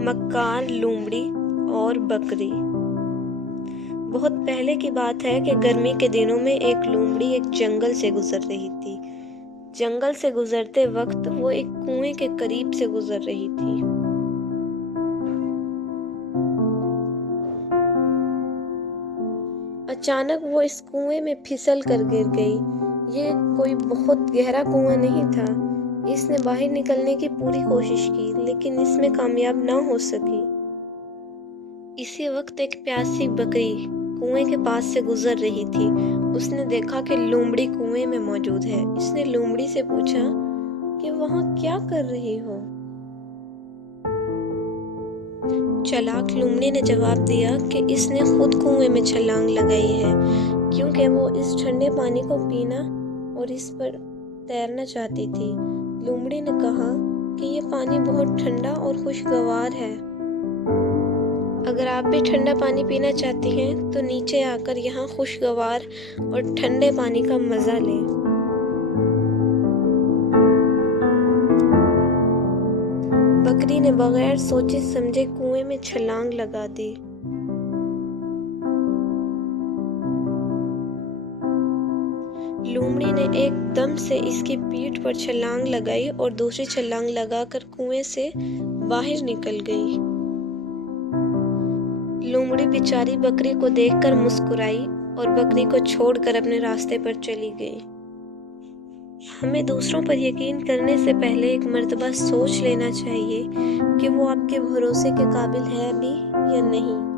مکار، لومڑی اور بکری۔ بہت پہلے کی بات ہے کہ گرمی کے دنوں میں ایک لومڑی ایک جنگل سے گزر رہی تھی۔ جنگل سے گزرتے وقت وہ ایک کنویں کے قریب سے گزر رہی تھی۔ اچانک وہ اس کنویں میں پھسل کر گر گئی۔ یہ کوئی بہت گہرا کنواں نہیں تھا۔ اس نے باہر نکلنے کی پوری کوشش کی لیکن اس میں کامیاب نہ ہو سکی۔ اسی وقت ایک پیاسی بکری کنویں کے پاس سے گزر رہی تھی۔ اس نے دیکھا کہ لومڑی کنویں میں موجود ہے۔ اس نے لومڑی سے پوچھا کہ وہاں کیا کر رہی ہو؟ چالاک لومڑی نے جواب دیا کہ اس نے خود کنویں میں چھلانگ لگائی ہے کیونکہ وہ اس ٹھنڈے پانی کو پینا اور اس پر تیرنا چاہتی تھی۔ لومڑی نے کہا کہ یہ پانی بہت ٹھنڈا اور خوشگوار ہے۔ اگر آپ بھی ٹھنڈا پانی پینا چاہتی ہیں تو نیچے آ کر یہاں خوشگوار اور ٹھنڈے پانی کا مزہ لیں۔ بکری نے بغیر سوچے سمجھے کنویں میں چھلانگ لگا دی۔ لومڑی نے ایک دم سے اس کی پیٹھ پر چھلانگ لگائی اور دوسری چھلانگ لگا کر کنویں سے باہر نکل گئی۔ لومڑی بیچاری بکری کو دیکھ کر مسکرائی اور بکری کو چھوڑ کر اپنے راستے پر چلی گئی۔ ہمیں دوسروں پر یقین کرنے سے پہلے ایک مرتبہ سوچ لینا چاہیے کہ وہ آپ کے بھروسے کے قابل ہے بھی یا نہیں۔